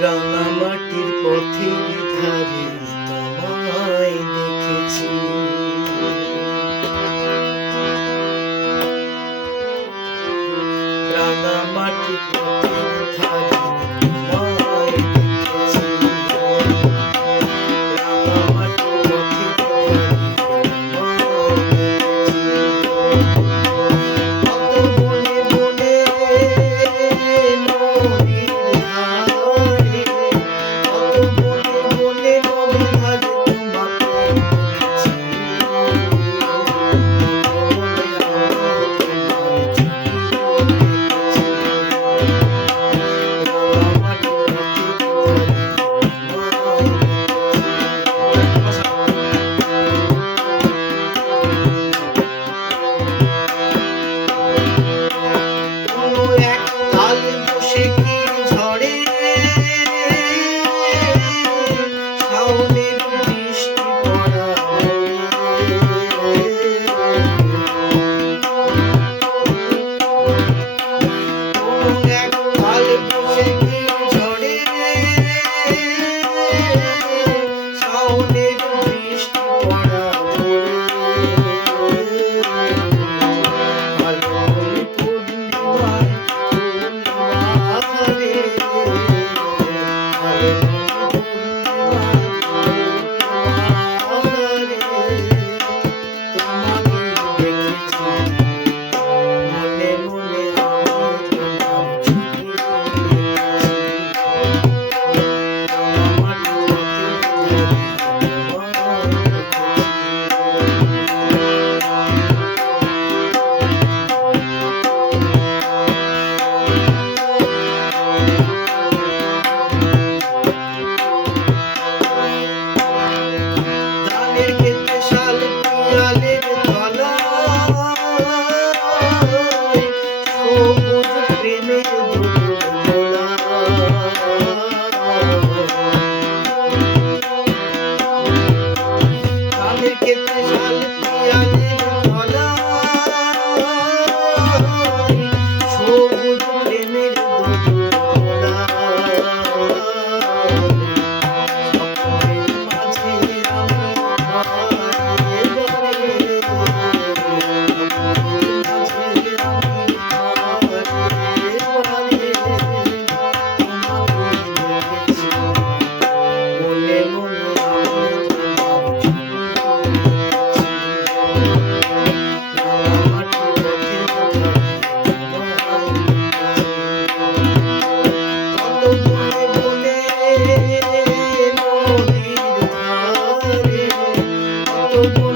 রাঙামাটির পথের ধারে তোমায় দেখেছি, রাঙামাটির পথের ধারে তোমায় দেখেছি, রাঙামাটির পথের ধারে তোমায় দেখেছি। কত বনে বনে নদীর ধারে, কত বনে বনে নদীর ধারে তোমাকে দেখেছি, মনে আমার তোমার ছবি দেখেছি। রাঙামাটির পথের ধারে তোমায় কোনো এক কাল বৈশাখীর ঝড়ে শাওনের বৃষ্টি পড়া কোনো এক কাল বৈশাখীর ঝড়ে শাওনের বৃষ্টি পড়া Oh,